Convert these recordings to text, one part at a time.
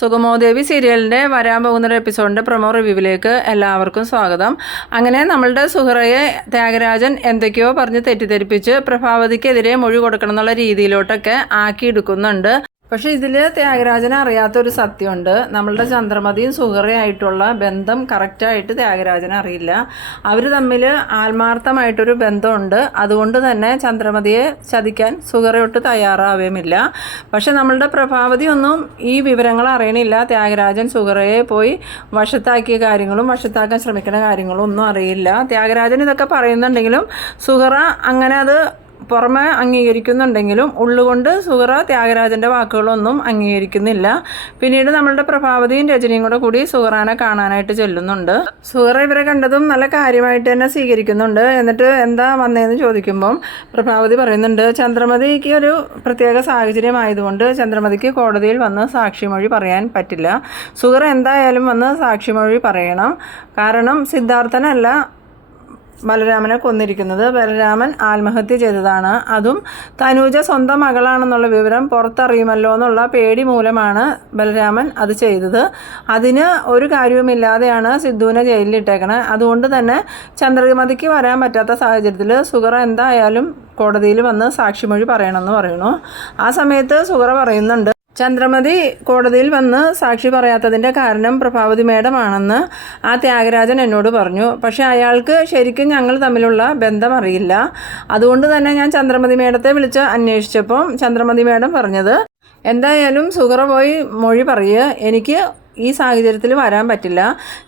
സുഗമോദേവി സീരിയലിന്റെ വരാൻ പോകുന്ന ഒരു എപ്പിസോഡിന്റെ പ്രൊമോ റിവ്യൂവിലേക്ക് എല്ലാവർക്കും സ്വാഗതം. അങ്ങനെ നമ്മളുടെ സുഹറയെ ത്യാഗരാജൻ എന്തൊക്കെയോ പറഞ്ഞ് തെറ്റിദ്ധരിപ്പിച്ച് പ്രഭാവതിക്കെതിരെ മൊഴി കൊടുക്കണം എന്നുള്ള രീതിയിലോട്ടൊക്കെ ആക്കിയെടുക്കുന്നുണ്ട്. പക്ഷേ ഇതിൽ ത്യാഗരാജന് അറിയാത്തൊരു സത്യമുണ്ട്. നമ്മളുടെ ചന്ദ്രമതിയും സുഹറയായിട്ടുള്ള ബന്ധം കറക്റ്റായിട്ട് ത്യാഗരാജന് അറിയില്ല. അവർ തമ്മിൽ ആത്മാർത്ഥമായിട്ടൊരു ബന്ധമുണ്ട്. അതുകൊണ്ട് തന്നെ ചന്ദ്രമതിയെ ചതിക്കാൻ സുഹറയൊട്ട് തയ്യാറാവുകയുമില്ല പക്ഷെ നമ്മളുടെ പ്രഭാവതി ഒന്നും ഈ വിവരങ്ങൾ അറിയണില്ല. ത്യാഗരാജൻ സുഹറയെ പോയി വശത്താക്കിയ കാര്യങ്ങളും വശത്താക്കാൻ ശ്രമിക്കുന്ന കാര്യങ്ങളും ഒന്നും അറിയില്ല. ത്യാഗരാജൻ ഇതൊക്കെ പറയുന്നുണ്ടെങ്കിലും സുഹറ അങ്ങനെ അത് പുറമെ അംഗീകരിക്കുന്നുണ്ടെങ്കിലും ഉള്ളുകൊണ്ട് സുഹറ ത്യാഗരാജന്റെ വാക്കുകളൊന്നും അംഗീകരിക്കുന്നില്ല. പിന്നീട് നമ്മളുടെ പ്രഭാവതിയും രജനിയും കൂടെ കൂടി സുഹറാനെ കാണാനായിട്ട് ചെല്ലുന്നുണ്ട്. സുഹറ ഇവരെ കണ്ടതും നല്ല കാര്യമായിട്ട് തന്നെ സ്വീകരിക്കുന്നുണ്ട്. എന്നിട്ട് എന്താ വന്നതെന്ന് ചോദിക്കുമ്പം പ്രഭാവതി പറയുന്നുണ്ട് ചന്ദ്രമതിക്ക് ഒരു പ്രത്യേക സാഹചര്യമായതുകൊണ്ട് ചന്ദ്രമതിക്ക് കോടതിയിൽ വന്ന് സാക്ഷിമൊഴി പറയാൻ പറ്റില്ല. സുഹറ എന്തായാലും വന്ന് സാക്ഷിമൊഴി പറയണം. കാരണം സിദ്ധാർത്ഥനല്ല ബലരാമനെ കൊന്നിരിക്കുന്നത്. ബലരാമൻ ആത്മഹത്യ ചെയ്തതാണ്. അതും തനൂജ സ്വന്തം മകളാണെന്നുള്ള വിവരം പുറത്തറിയുമല്ലോ എന്നുള്ള പേടി മൂലമാണ് ബലരാമൻ അത് ചെയ്തത്. അതിന് ഒരു കാര്യവുമില്ലാതെയാണ് സിദ്ധുവിനെ ജയിലിലിട്ടേക്കണത് അതുകൊണ്ട് തന്നെ ചന്ദ്രമതിക്ക് വരാൻ പറ്റാത്ത സാഹചര്യത്തിൽ സുഗറ എന്തായാലും കോടതിയിൽ വന്ന് സാക്ഷിമൊഴി പറയണമെന്ന് പറയുന്നു. ആ സമയത്ത് സുഗറ പറയുന്നുണ്ട് ചന്ദ്രമതി കോടതിയിൽ വന്ന് സാക്ഷി പറയാത്തതിന്റെ കാരണം പ്രഭാവതി മേഡമാണെന്ന് ആ ത്യാഗരാജൻ എന്നോട് പറഞ്ഞു. പക്ഷേ അയാൾക്ക് ശരിക്കും ഞങ്ങൾ തമ്മിലുള്ള ബന്ധം അറിയില്ല. അതുകൊണ്ട് തന്നെ ഞാൻ ചന്ദ്രമതി മേഡത്തെ വിളിച്ച് അന്വേഷിച്ചപ്പം ചന്ദ്രമതി മേഡം പറഞ്ഞത് എന്തായാലും സുഗറ പോയി മൊഴി പറയുക എനിക്ക് ഈ സാഹചര്യത്തിൽ വരാൻ പറ്റില്ല.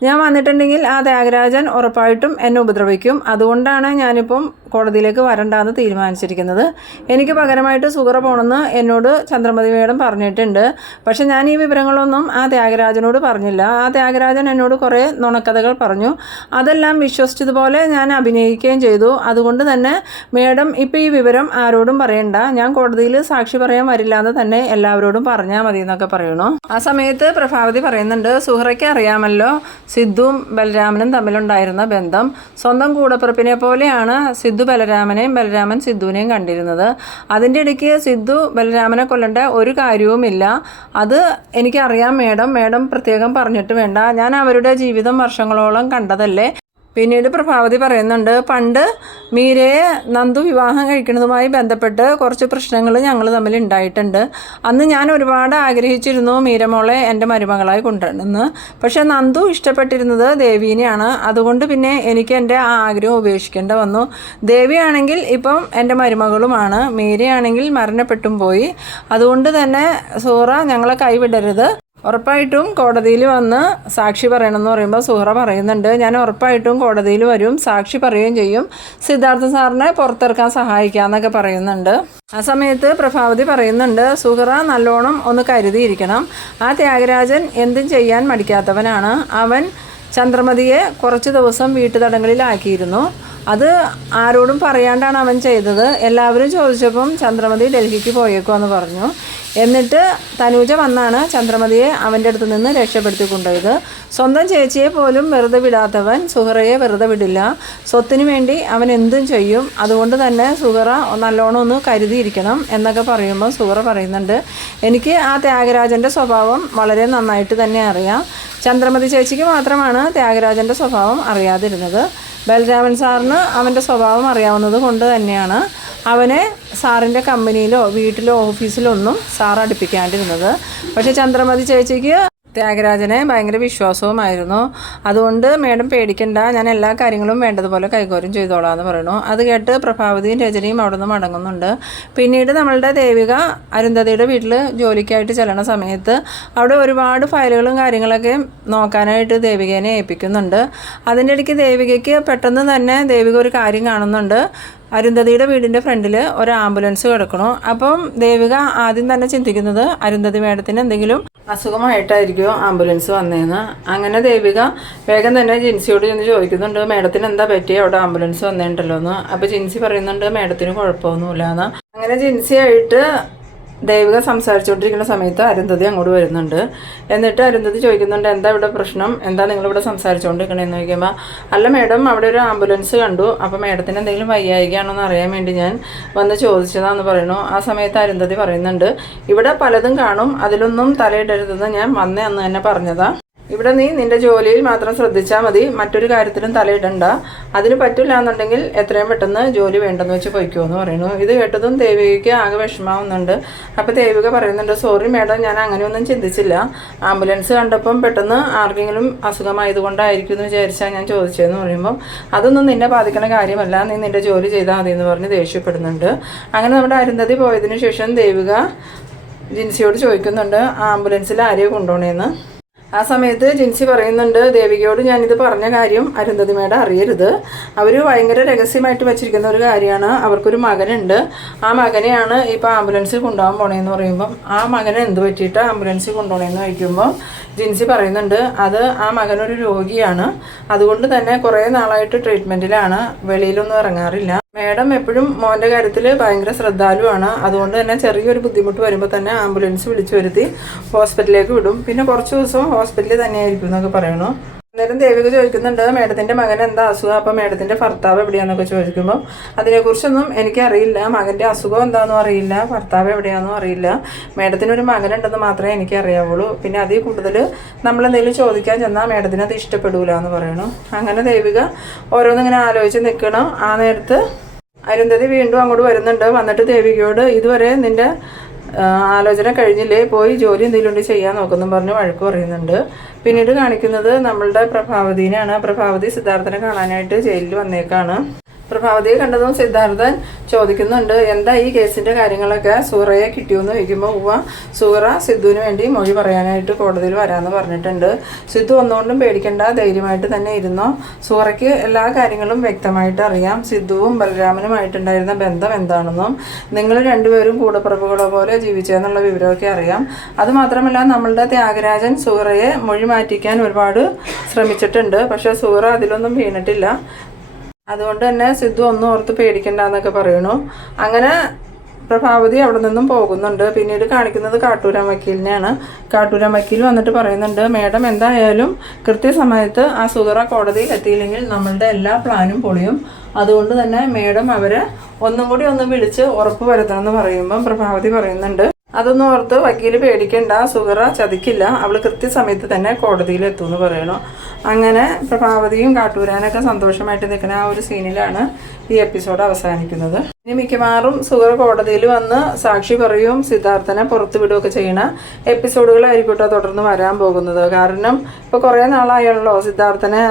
ഞാൻ വന്നിട്ടുണ്ടെങ്കിൽ ആ ത്യാഗരാജൻ ഉറപ്പായിട്ടും എന്നെ ഉപദ്രവിക്കും. അതുകൊണ്ടാണ് ഞാനിപ്പം കോടതിയിലേക്ക് വരണ്ടാന്ന് തീരുമാനിച്ചിരിക്കുന്നത്. എനിക്ക് പകരമായിട്ട് സുഗറ പോകണമെന്ന് എന്നോട് ചന്ദ്രമതി മേഡം പറഞ്ഞിട്ടുണ്ട്. പക്ഷേ ഞാൻ ഈ വിവരങ്ങളൊന്നും ആ ത്യാഗരാജനോട് പറഞ്ഞില്ല. ആ ത്യാഗരാജൻ എന്നോട് കുറേ നുണക്കഥകൾ പറഞ്ഞു. അതെല്ലാം വിശ്വസിച്ചതുപോലെ ഞാൻ അഭിനയിക്കുകയും ചെയ്തു. അതുകൊണ്ട് തന്നെ മേഡം ഇപ്പോൾ ഈ വിവരം ആരോടും പറയണ്ട. ഞാൻ കോടതിയിൽ സാക്ഷി പറയാൻ വരില്ല എന്ന് തന്നെ എല്ലാവരോടും പറഞ്ഞാൽ മതി എന്നൊക്കെ പറയണു. ആ സമയത്ത് പ്രഭാവതി പറയുന്നുണ്ട്. സുഹറയ്ക്ക് അറിയാമല്ലോ സിദ്ധുവും ബലരാമനും തമ്മിലുണ്ടായിരുന്ന ബന്ധം. സ്വന്തം കൂടപ്പിറപ്പിനെ പോലെയാണ് സിദ്ധു ബലരാമനെയും ബലരാമൻ സിദ്ധുവിനെയും കണ്ടിരുന്നത്. അതിന്റെ ഇടയ്ക്ക് സിദ്ധു ബലരാമനെ കൊല്ലേണ്ട ഒരു കാര്യവുമില്ല. അത് എനിക്കറിയാം മേഡം. മേഡം പ്രത്യേകം പറഞ്ഞിട്ട് വേണ്ട. ഞാൻ അവരുടെ ജീവിതം വർഷങ്ങളോളം കണ്ടതല്ലേ? പിന്നീട് പ്രഭാവതി പറയുന്നുണ്ട് പണ്ട് മീരയെ നന്ദു വിവാഹം കഴിക്കുന്നതുമായി ബന്ധപ്പെട്ട് കുറച്ച് പ്രശ്നങ്ങൾ ഞങ്ങൾ തമ്മിൽ ഉണ്ടായിട്ടുണ്ട്. അന്ന് ഞാൻ ഒരുപാട് ആഗ്രഹിച്ചിരുന്നു മീരമോളെ എന്റെ മരുമകളായി കൊണ്ടുവരണമെന്ന്. പക്ഷേ നന്ദു ഇഷ്ടപ്പെട്ടിരുന്നത് ദേവീനെയാണ്. അതുകൊണ്ട് പിന്നെ എനിക്ക് എന്റെ ആ ആഗ്രഹം ഉപേക്ഷിക്കേണ്ട വന്നു. ദേവിയാണെങ്കിൽ ഇപ്പം എന്റെ മരുമകളുമാണ്. മീരയാണെങ്കിൽ മരണപ്പെട്ടും പോയി. അതുകൊണ്ട് തന്നെ സൂറ ഞങ്ങളെ കൈവിടരുത്. ഉറപ്പായിട്ടും കോടതിയിൽ വന്ന് സാക്ഷി പറയണമെന്ന് പറയുമ്പോൾ സുഹറ പറയുന്നുണ്ട്. ഞാൻ ഉറപ്പായിട്ടും കോടതിയിൽ വരും സാക്ഷി പറയുകയും ചെയ്യും. സിദ്ധാർത്ഥ സാറിനെ പുറത്തിറക്കാൻ സഹായിക്കാമെന്നൊക്കെ പറയുന്നുണ്ട്. ആ സമയത്ത് പ്രഭാവതി പറയുന്നുണ്ട് സുഹറ നല്ലോണം ഒന്ന് കരുതിയിരിക്കണം. ആ ത്യാഗരാജൻ എന്തും ചെയ്യാൻ മടിക്കാത്തവനാണ്. അവൻ ചന്ദ്രമതിയെ കുറച്ച് ദിവസം വീട്ടുതടങ്ങളിലാക്കിയിരുന്നു. അത് ആരോടും പറയാണ്ടാണ് അവൻ ചെയ്തത്. എല്ലാവരും ചോദിച്ചപ്പം ചന്ദ്രമതി ഡൽഹിക്ക് പോയേക്കോ എന്ന് പറഞ്ഞു. എന്നിട്ട് തനൂജ വന്നാണ് ചന്ദ്രമതിയെ അവന്റെ അടുത്ത് നിന്ന് രക്ഷപ്പെടുത്തി കൊണ്ടുപോയത് സ്വന്തം ചേച്ചിയെ പോലും വെറുതെ വിടാത്തവൻ സുഹറയെ വെറുതെ വിടില്ല. സ്വത്തിന് വേണ്ടി അവൻ എന്തും ചെയ്യും. അതുകൊണ്ട് തന്നെ സുഹറ നല്ലോണം ഒന്ന് കരുതിയിരിക്കണം എന്നൊക്കെ പറയുമ്പോൾ സുഹറ പറയുന്നുണ്ട്. എനിക്ക് ആ ത്യാഗരാജന്റെ സ്വഭാവം വളരെ നന്നായിട്ട് തന്നെ അറിയാം. ചന്ദ്രമതി ചേച്ചിക്ക് മാത്രമാണ് ത്യാഗരാജന്റെ സ്വഭാവം അറിയാതിരുന്നത്. ബലരാമൻ സാറിന് അവന്റെ സ്വഭാവം അറിയാവുന്നത് കൊണ്ട് തന്നെയാണ് അവനെ സാറിന്റെ കമ്പനിയിലോ വീട്ടിലോ ഓഫീസിലോ ഒന്നും സാർ അടുപ്പിക്കാണ്ടിരുന്നത് പക്ഷേ ചന്ദ്രമതി ചേച്ചിക്ക് ത്യാഗരാജനെ ഭയങ്കര വിശ്വാസവുമായിരുന്നു. അതുകൊണ്ട് മേഡം പേടിക്കണ്ട. ഞാൻ എല്ലാ കാര്യങ്ങളും വേണ്ടതുപോലെ കൈകാര്യം ചെയ്തോളാം എന്ന് പറയുന്നു. അത് കേട്ട് പ്രഭാവതിയും രജനിയും അവിടെ നിന്ന് മടങ്ങുന്നുണ്ട്. പിന്നീട് നമ്മളുടെ ദേവിക അരുന്ധതിയുടെ വീട്ടിൽ ജോലിക്കായിട്ട് ചെല്ലണ സമയത്ത് അവിടെ ഒരുപാട് ഫയലുകളും കാര്യങ്ങളൊക്കെ നോക്കാനായിട്ട് ദേവികേനെ ഏൽപ്പിക്കുന്നുണ്ട്. അതിന്റെ ഇടയ്ക്ക് ദേവികയ്ക്ക് പെട്ടെന്ന് തന്നെ ദേവിക ഒരു കാര്യം കാണുന്നുണ്ട്. അരുന്ധതിയുടെ വീടിന്റെ ഫ്രണ്ടിൽ ഒരു ആംബുലൻസ് കിടക്കണു. അപ്പം ദേവിക ആദ്യം തന്നെ ചിന്തിക്കുന്നത് അരുന്ധതി മേഡത്തിന് എന്തെങ്കിലും അസുഖമായിട്ടായിരിക്കുമോ ആംബുലൻസ് വന്നതെന്ന് അങ്ങനെ ദേവിക വേഗം തന്നെ ജിൻസിയോട് ചെന്ന് ചോദിക്കുന്നുണ്ട് മേഡത്തിന് എന്താ പറ്റിയ? അവിടെ ആംബുലൻസ് വന്നിട്ടുണ്ടല്ലോ എന്ന് അപ്പോൾ ജിൻസി പറയുന്നുണ്ട് മേഡത്തിന് കുഴപ്പമൊന്നുമില്ല എന്ന് അങ്ങനെ ജിൻസിയായിട്ട് ദേവിക സംസാരിച്ചുകൊണ്ടിരിക്കുന്ന സമയത്ത് അരുന്ധതി അങ്ങോട്ട് വരുന്നുണ്ട്. എന്നിട്ട് അരുന്ധതി ചോദിക്കുന്നുണ്ട് എന്താ ഇവിടെ പ്രശ്നം? എന്താ നിങ്ങളിവിടെ സംസാരിച്ചുകൊണ്ടിരിക്കണേന്ന് ചോദിക്കുമ്പോൾ അല്ല മേഡം അവിടെ ഒരു ആംബുലൻസ് കണ്ടു. അപ്പോൾ മേഡത്തിന് എന്തെങ്കിലും വയ്യായികയാണോ എന്ന് അറിയാൻ വേണ്ടി ഞാൻ വന്ന് ചോദിച്ചതാണെന്ന് പറയുന്നു. ആ സമയത്ത് അരുന്ധതി പറയുന്നുണ്ട് ഇവിടെ പലതും കാണും അതിലൊന്നും തലയിടരുതെന്ന് ഞാൻ വന്നേ അന്ന് തന്നെ പറഞ്ഞതാ. ഇവിടെ നീ നിന്റെ ജോലിയിൽ മാത്രം ശ്രദ്ധിച്ചാൽ മതി. മറ്റൊരു കാര്യത്തിലും തലയിടണ്ട. അതിന് പറ്റില്ല എന്നുണ്ടെങ്കിൽ എത്രയും പെട്ടെന്ന് ജോലി വേണ്ടെന്ന് വെച്ച് എന്ന് പറയുന്നു. ഇത് കേട്ടതും ദേവികയ്ക്ക് ആകെ വിഷമാവുന്നുണ്ട് അപ്പോൾ ദേവിക പറയുന്നുണ്ട് സോറി മേഡം ഞാൻ അങ്ങനെയൊന്നും ചിന്തിച്ചില്ല. ആംബുലൻസ് കണ്ടപ്പം പെട്ടെന്ന് ആർക്കെങ്കിലും അസുഖമായതുകൊണ്ടായിരിക്കും എന്ന് വിചാരിച്ചാൽ ഞാൻ ചോദിച്ചതെന്ന് പറയുമ്പം അതൊന്നും നിന്നെ ബാധിക്കുന്ന കാര്യമല്ല. നീ നിന്റെ ജോലി ചെയ്താൽ മതി എന്ന് പറഞ്ഞ് ദേഷ്യപ്പെടുന്നുണ്ട്. അങ്ങനെ നമ്മുടെ അരുന്ധതി പോയതിനു ശേഷം ദേവിക ജിൻസിയോട് ചോദിക്കുന്നുണ്ട് ആംബുലൻസിൽ ആരെയോ കൊണ്ടുപോകണേന്ന് ആ സമയത്ത് ജിൻസി പറയുന്നുണ്ട് ദേവികയോട് ഞാനിത് പറഞ്ഞ കാര്യം അരുന്ധതി അറിയരുത്. അവർ ഭയങ്കര രഹസ്യമായിട്ട് വെച്ചിരിക്കുന്ന ഒരു കാര്യമാണ്. അവർക്കൊരു മകനുണ്ട്. ആ മകനെയാണ് ഇപ്പോൾ ആംബുലൻസിൽ കൊണ്ടുപോകാൻ പോണേന്ന് പറയുമ്പം ആ മകനെ എന്ത് പറ്റിയിട്ട് ആംബുലൻസിൽ കൊണ്ടുപോകണമെന്ന് ചോദിക്കുമ്പോൾ ജിൻസി പറയുന്നുണ്ട് അത് ആ മകനൊരു രോഗിയാണ്. അതുകൊണ്ട് തന്നെ കുറേ നാളായിട്ട് ട്രീറ്റ്മെന്റിലാണ് വെളിയിലൊന്നും ഇറങ്ങാറില്ല. മേഡം എപ്പോഴും മോന്റെ കാര്യത്തിൽ ഭയങ്കര ശ്രദ്ധാലുവാണ്. അതുകൊണ്ട് തന്നെ ചെറിയൊരു ബുദ്ധിമുട്ട് വരുമ്പോൾ തന്നെ ആംബുലൻസ് വിളിച്ചു വരുത്തി ഹോസ്പിറ്റലിലേക്ക് വിടും. പിന്നെ കുറച്ച് ദിവസം ഹോസ്പിറ്റലിൽ തന്നെയായിരിക്കും എന്നൊക്കെ പറയണു. അന്നേരം ദേവിക ചോദിക്കുന്നുണ്ട് മേഡത്തിന്റെ മകൻ എന്താ അസുഖം? അപ്പോൾ മേഡത്തിന്റെ ഭർത്താവ് എവിടെയാണെന്നൊക്കെ ചോദിക്കുമ്പോൾ അതിനെക്കുറിച്ചൊന്നും എനിക്കറിയില്ല. മകന്റെ അസുഖം എന്താണെന്നും അറിയില്ല. ഭർത്താവ് എവിടെയാണെന്നും അറിയില്ല. മേഡത്തിനൊരു മകനുണ്ടെന്ന് മാത്രമേ എനിക്ക് അറിയാവുള്ളൂ പിന്നെ അതിൽ കൂടുതൽ നമ്മളെന്തെങ്കിലും ചോദിക്കാൻ ചെന്നാൽ മേഡത്തിന് അത് ഇഷ്ടപ്പെടൂല എന്ന് പറയണു. അങ്ങനെ ദേവിക ഓരോന്നിങ്ങനെ ആലോചിച്ച് നിൽക്കണം. ആ നേരത്ത് അരുന്ധതി വീണ്ടും അങ്ങോട്ട് വരുന്നുണ്ട്. വന്നിട്ട് ദേവികയോട് ഇതുവരെ നിന്റെ ആലോചന കഴിഞ്ഞില്ലേ? പോയി ജോലി എന്തെങ്കിലും ചെയ്യാൻ നോക്കുന്നു പറഞ്ഞ് വഴക്ക് പറയുന്നുണ്ട്. പിന്നീട് കാണിക്കുന്നത് നമ്മളുടെ പ്രഭാവതിനെയാണ്. പ്രഭാവതി സിദ്ധാർത്ഥനെ കാണാനായിട്ട് ജയിലിൽ വന്നേക്കാണ്. പ്രഭാവതിയെ കണ്ടതും സിദ്ധാർത്ഥൻ ചോദിക്കുന്നുണ്ട് എന്താ ഈ കേസിന്റെ കാര്യങ്ങളൊക്കെ? സൂറയെ കിട്ടിയോന്ന് ചോദിക്കുമ്പോൾ ഉവ സൂറ സിദ്ധുവിന് വേണ്ടി മൊഴി പറയാനായിട്ട് കോടതിയിൽ വരാമെന്ന് പറഞ്ഞിട്ടുണ്ട്. സിദ്ധു ഒന്നുകൊണ്ടും പേടിക്കേണ്ട ധൈര്യമായിട്ട് തന്നെ ഇരുന്നോ? സൂറയ്ക്ക് എല്ലാ കാര്യങ്ങളും വ്യക്തമായിട്ട് അറിയാം. സിദ്ധുവും ബലരാമനുമായിട്ടുണ്ടായിരുന്ന ബന്ധം എന്താണെന്നും നിങ്ങൾ രണ്ടുപേരും കൂടപ്പുറപ്പുകളെ പോലെ ജീവിച്ചെന്നുള്ള വിവരമൊക്കെ അറിയാം. അതുമാത്രമല്ല നമ്മളുടെ ത്യാഗരാജൻ സൂറയെ മൊഴി മാറ്റിക്കാൻ ഒരുപാട് ശ്രമിച്ചിട്ടുണ്ട്. പക്ഷേ സൂറ അതിലൊന്നും വീണിട്ടില്ല. അതുകൊണ്ട് തന്നെ സിദ്ധു ഒന്നും ഓർത്ത് പേടിക്കണ്ട എന്നൊക്കെ പറയണു അങ്ങനെ പ്രഭാവതി അവിടെ നിന്നും പോകുന്നുണ്ട്. പിന്നീട് കാണിക്കുന്നത് കാട്ടൂരാൻ വക്കീലിനെയാണ് കാട്ടൂരാൻ വക്കീൽ വന്നിട്ട് പറയുന്നുണ്ട് മേഡം എന്തായാലും കൃത്യസമയത്ത് ആ സുഗറ കോടതിയിൽ എത്തിയില്ലെങ്കിൽ നമ്മളുടെ എല്ലാ പ്ലാനും പൊളിയും. അതുകൊണ്ട് തന്നെ മേഡം അവരെ ഒന്നും കൂടി ഒന്ന് വിളിച്ച് ഉറപ്പ് വരുത്തണം എന്ന് പറയുമ്പം പ്രഭാവതി പറയുന്നുണ്ട്. അതൊന്നും ഓർത്ത് വക്കീൽ പേടിക്കണ്ട സുഗറ ചതിക്കില്ല. അവൾ കൃത്യസമയത്ത് തന്നെ കോടതിയിൽ എത്തുമെന്ന് പറയണു. അങ്ങനെ പ്രഭാവതിയും കാട്ടൂരാനൊക്കെ സന്തോഷമായിട്ട് നിൽക്കുന്ന ആ ഒരു സീനിലാണ് ഈ എപ്പിസോഡ് അവസാനിക്കുന്നത്. ഇനി മിക്കവാറും സുഗർ കോടതിയിൽ വന്ന് സാക്ഷി പറയും സിദ്ധാർത്ഥനെ പുറത്തു വിടുകയൊക്കെ ചെയ്യണ എപ്പിസോഡുകളായിരിക്കട്ടോ തുടർന്ന് വരാൻ പോകുന്നത്. കാരണം ഇപ്പോൾ കുറേ നാളായല്ലോ സിദ്ധാർത്ഥനെ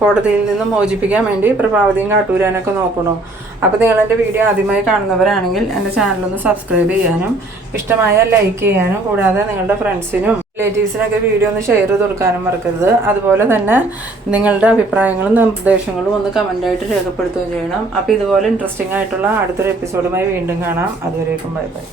കോടതിയിൽ നിന്ന് മോചിപ്പിക്കാൻ വേണ്ടി പ്രഭാവതിയും കാട്ടൂരാനൊക്കെ നോക്കണു. അപ്പോൾ നിങ്ങൾ എന്റെ വീഡിയോ ആദ്യമായി കാണുന്നവരാണെങ്കിൽ എന്റെ ചാനലൊന്ന് സബ്സ്ക്രൈബ് ചെയ്യാനും ഇഷ്ടമായ ലൈക്ക് ചെയ്യാനും കൂടാതെ നിങ്ങളുടെ ഫ്രണ്ട്സിനും റിലേറ്റീവ്സിനൊക്കെ വീഡിയോ ഒന്ന് ഷെയർ ചെയ്ത് കൊടുക്കാനും മറക്കരുത്. അതുപോലെ തന്നെ നിങ്ങളുടെ അഭിപ്രായങ്ങളും നിർദ്ദേശങ്ങളും ഒന്ന് കമന്റായിട്ട് രേഖപ്പെടുത്തുകയും ചെയ്യണം. അപ്പോൾ ഇതുപോലെ ഇൻട്രസ്റ്റിംഗ് ആയിട്ടുള്ള അടുത്തൊരു എപ്പിസോഡുമായി വീണ്ടും കാണാം. അതുവരേക്കും ബൈ ബൈ